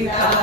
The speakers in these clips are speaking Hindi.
Yeah.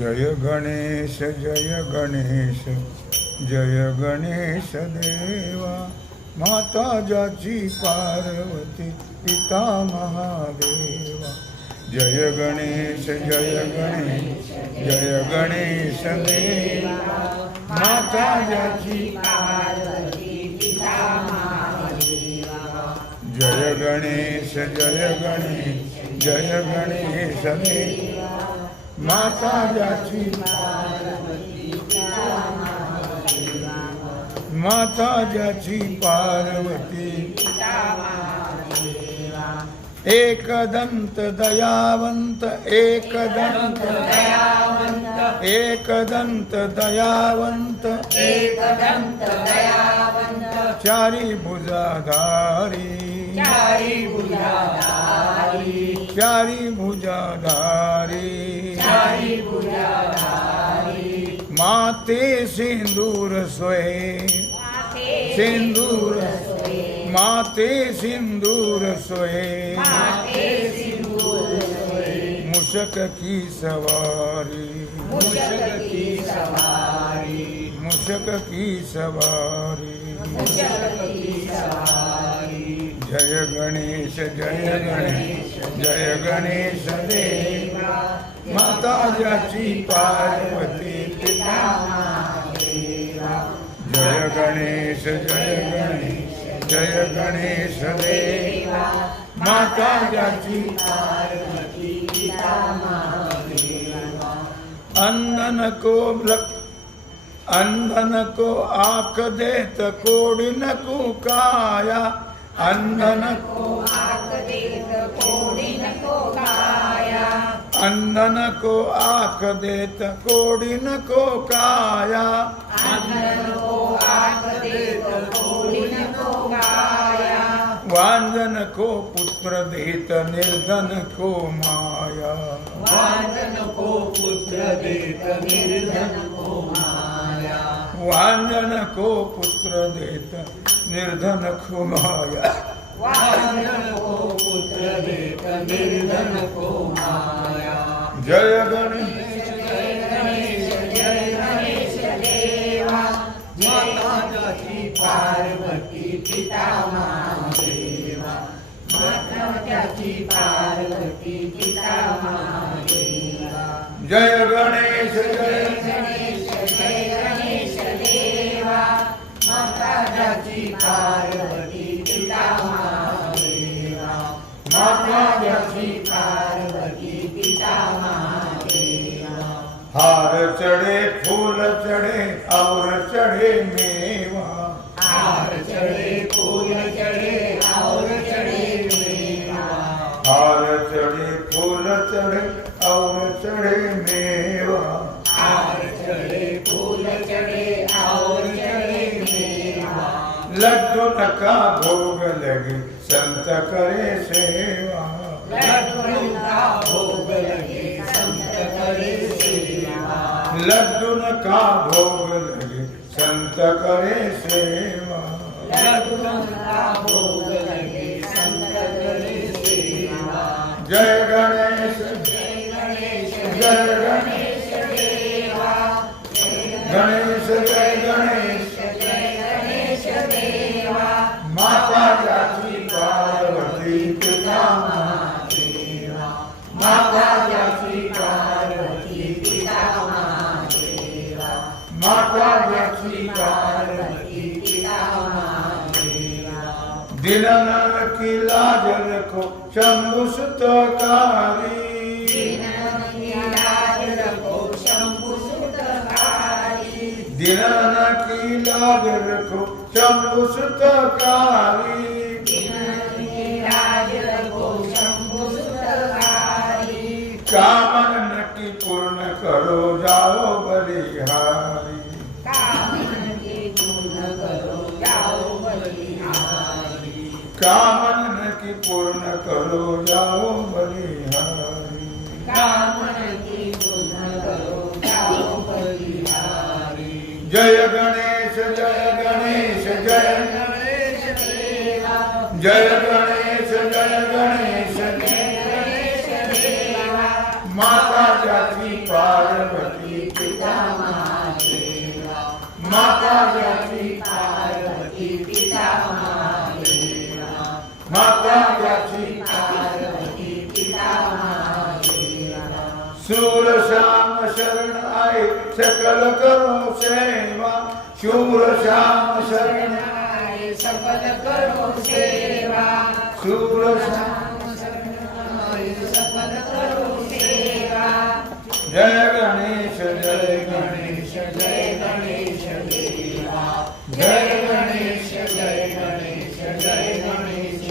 जय गणेश जय गणेश जय गणेश देवा, माता जाची पार्वती, पिता महादेवा। जय गणेश जय गणेश जय गणेश देवा, माता जाची जय गणेश जय गणेश जय गणेश देवा। माता जाची माता जाची पार्वती. एकदंत दयावंत एकदंत दयावंत एकदंत दयावंत एकदंत दयावंत. चारी भुजाधारी. चारी भुजाधारी. चारी भुजाधारी. माते सिंदूर सोये सिंदूर माते सिंदूर सोए। मुशक की सवारी। मुशक की सवारी। मुशक की सवारी। मुशक की सवारी। जय गणेश जय गणेश। जय गणेश देव। माता जाची पार्वती। जय गणेश जय गणेश जय गणेश देव माता जाची अंधन को अंधन को आँख देत कोडिन को काया अंधन को अंधन को आँख देत, कोडिन को काया। अंधन को आक देत कोडिन को काया वांजन को पुत्र देत निर्धन को माया वाजन को पुत्र देत, निर्धन को माया। वांजन को पुत्र देत, निर्धन को माया। को पुत्र देत को माया जय गणेश जय गणेश जय गणेश देवा माता जाती पार्वती पिता महादेवा माता जाती पार्वती पिता महादेवा जय गणेश, जय लड्डू का भोग लगे संत करे सेवा। लड्डू का भोग लगे संत करे सेवा। लड्डू का भोग लगे संत करे सेवा। लड्डू का भोग रखो शंभु सुतकारी। दिनन की लाज रखो शंभु सुतकारी। कामन की पूर्ण करो जाओ। कामन की पूर्ण करो जाओ बलिहारी जय गणेश जय गणेश जय जय गणेश जय गणेश माता जाची पार्वती पिता शरण आए, सकल करो सेवा। शूर श्याम शरण सकल करो सेवा। सूर श्याम सकल करो सेवा। जय गणेश जय गणेश जय गणेश जय गणेश जय गणेश जय गणेश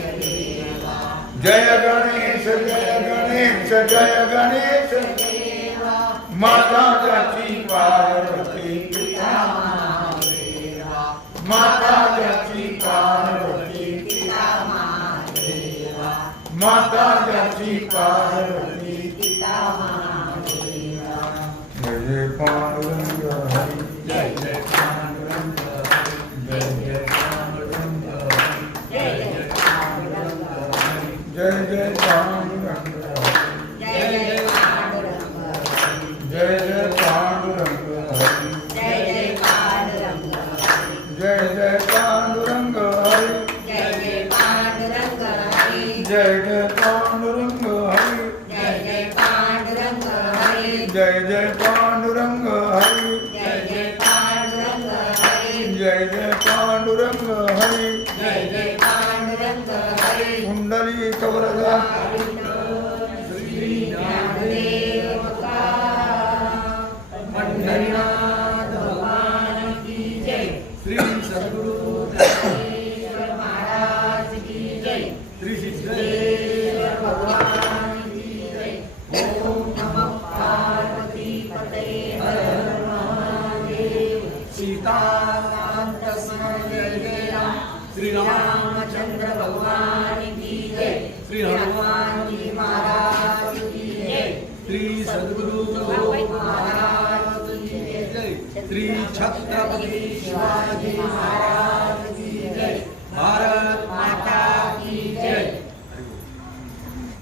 जय गणेश जय गणेश जय गणेश माता जाची पार्वती पिता महादेवा माता जाची पार्वती पिता महादेवा माता जाची पार्वती जय श्री हनुमान जी महाराज की जय। श्री सद्गुरु महाराज की जय। श्री छत्रपति